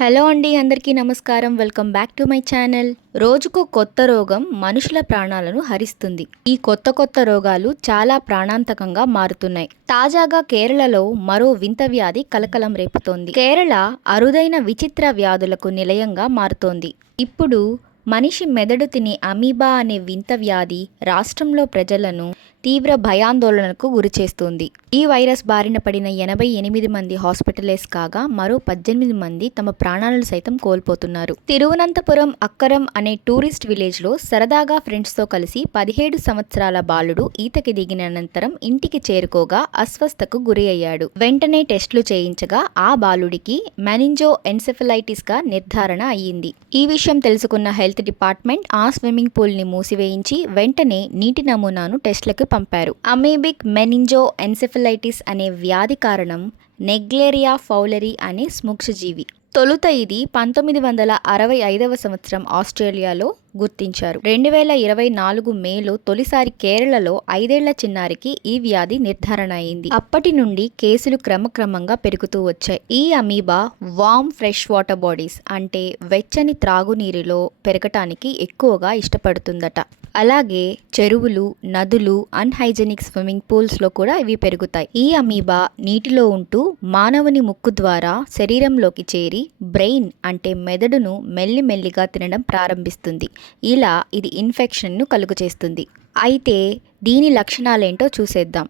Hello అండి అందరికీ నమస్కారం. Welcome back to my channel. రోజుకు కొత్త రోగం మనుషుల ప్రాణాలను హరిస్తుంది. ఈ కొత్త కొత్త రోగాలు చాలా ప్రాణాంతకంగా మారుతున్నాయి. తాజాగా కేరళలో మరో వింత వ్యాధి కలకలం రేపుతోంది. కేరళ అరుదైన విచిత్ర వ్యాధులకు నిలయంగా మారుతోంది. ఇప్పుడు మనిషి మెదడు తినే అమీబా అనే వింత వ్యాధి రాష్ట్రంలో ప్రజలను తీవ్ర భయాందోళనకు గురిచేస్తుంది ఈ వైరస్ బారిన పడిన ఎనభై ఎనిమిది మంది హాస్పిటలైజ్ కాగా మరో పద్దెనిమిది మంది తమ ప్రాణాలను సైతం కోల్పోతున్నారు. తిరువనంతపురం అక్కరం అనే టూరిస్ట్ విలేజ్లో సరదాగా ఫ్రెండ్స్తో కలిసి పదిహేడు సంవత్సరాల బాలుడు ఈతకి దిగిన అనంతరం ఇంటికి చేరుకోగా అస్వస్థకు గురి అయ్యాడు. వెంటనే టెస్టులు చేయించగా ఆ బాలుడికి మెనింజో ఎన్సెఫలైటిస్గా నిర్ధారణ అయ్యింది. ఈ విషయం తెలుసుకున్న హెల్త్ డిపార్ట్మెంట్ ఆ స్విమ్మింగ్ పూల్ని మూసివేయించి వెంటనే నీటి నమూనాను టెస్టులకు పంపారు అమేబిక్ మెనింజో ఎన్సెఫలైటిస్ అనే వ్యాధి కారణం నెగ్లేరియా ఫౌలరీ అనే స్ముక్షజీవి. తొలుత ఇది పంతొమ్మిది వందల అరవై ఐదవ సంవత్సరం ఆస్ట్రేలియాలో గుర్తించారు. రెండు వేల ఇరవై నాలుగు మేలో తొలిసారి కేరళలో ఐదేళ్ళ చిన్నారికి ఈ వ్యాధి నిర్ధారణ అయింది. అప్పటి నుండి కేసులు క్రమక్రమంగా పెరుగుతూ వచ్చాయి. ఈ amoeba warm fresh water bodies అంటే వెచ్చని త్రాగునీరులో పెరగటానికి ఎక్కువగా ఇష్టపడుతుందట. అలాగే చెరువులు నదులు అన్హైజెనిక్ స్విమ్మింగ్ పూల్స్లో కూడా ఇవి పెరుగుతాయి. ఈ అమీబా నీటిలో ఉంటూ మానవుని ముక్కు ద్వారా శరీరంలోకి చేరి బ్రెయిన్ అంటే మెదడును మెల్లిమెల్లిగా తినడం ప్రారంభిస్తుంది. ఇలా ఇది ఇన్ఫెక్షన్ను కలుగు చేస్తుంది అయితే దీని లక్షణాలేంటో చూసేద్దాం.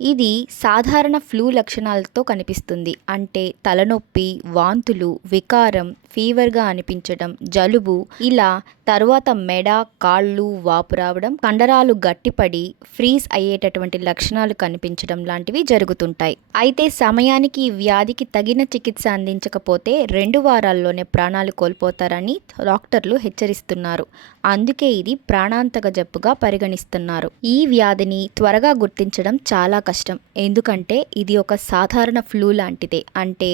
ఇది సాధారణ ఫ్లూ లక్షణాలతో కనిపిస్తుంది. అంటే తలనొప్పి వాంతులు వికారం ఫీవర్గా అనిపించడం జలుబు ఇలా తరువాత మెడ కాళ్ళు వాపు రావడం కండరాలు గట్టిపడి ఫ్రీజ్ అయ్యేటటువంటి లక్షణాలు కనిపించడం లాంటివి జరుగుతుంటాయి. అయితే సమయానికి ఈ వ్యాధికి తగిన చికిత్స అందించకపోతే రెండు వారాల్లోనే ప్రాణాలు కోల్పోతారని డాక్టర్లు హెచ్చరిస్తున్నారు. అందుకే ఇది ప్రాణాంతక జబ్బుగా పరిగణిస్తున్నారు. ఈ వ్యాధిని త్వరగా గుర్తించడం చాలా కష్టం. ఎందుకంటే ఇది ఒక సాధారణ ఫ్లూ లాంటిదే. అంటే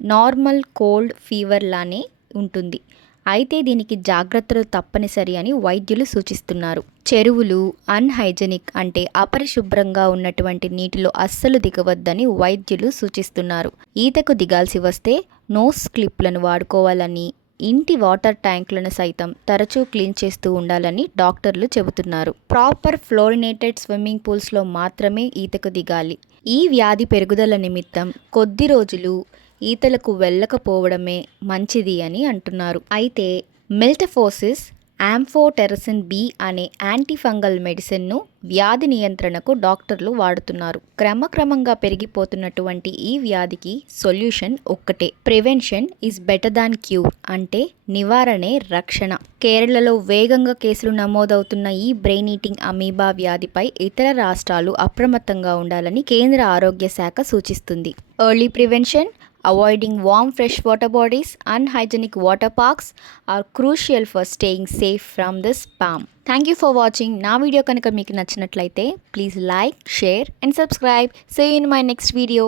నార్మల్ కోల్డ్ ఫీవర్ లానే ఉంటుంది. అయితే దీనికి జాగ్రత్తలు తప్పనిసరి అని వైద్యులు సూచిస్తున్నారు. చెరువులు అన్హైజెనిక్ అంటే అపరిశుభ్రంగా ఉన్నటువంటి నీటిలో అస్సలు దిగవద్దని వైద్యులు సూచిస్తున్నారు. ఈతకు దిగాల్సి వస్తే నోస్ క్లిప్లను వాడుకోవాలని ఇంటి వాటర్ ట్యాంకులను సైతం తరచూ క్లీన్ చేస్తూ ఉండాలని డాక్టర్లు చెబుతున్నారు. ప్రాపర్ ఫ్లోరినేటెడ్ స్విమ్మింగ్ పూల్స్లో మాత్రమే ఈతకు దిగాలి. ఈ వ్యాధి పెరుగుదల నిమిత్తం కొద్ది రోజులు ఈతలకు వెళ్ళకపోవడమే మంచిది అని అంటున్నారు. అయితే మిల్టఫోసిస్ యాంఫోటెరసిన్ బి అనే యాంటీఫంగల్ మెడిసిన్ను వ్యాధి నియంత్రణకు డాక్టర్లు వాడుతున్నారు. క్రమక్రమంగా పెరిగిపోతున్నటువంటి ఈ వ్యాధికి సొల్యూషన్ ఒక్కటే. Prevention is better than cure అంటే నివారణే రక్షణ. కేరళలో వేగంగా కేసులు నమోదవుతున్న ఈ బ్రెయిన్ ఈటింగ్ అమీబా వ్యాధిపై ఇతర రాష్ట్రాలు అప్రమత్తంగా ఉండాలని కేంద్ర ఆరోగ్య శాఖ సూచిస్తుంది. Early prevention avoiding warm fresh water bodies unhygienic water parks are crucial for staying safe from this palm thank you for watching నా వీడియో కనుక మీకు నచ్చినట్లయితే please like share and subscribe see in my next video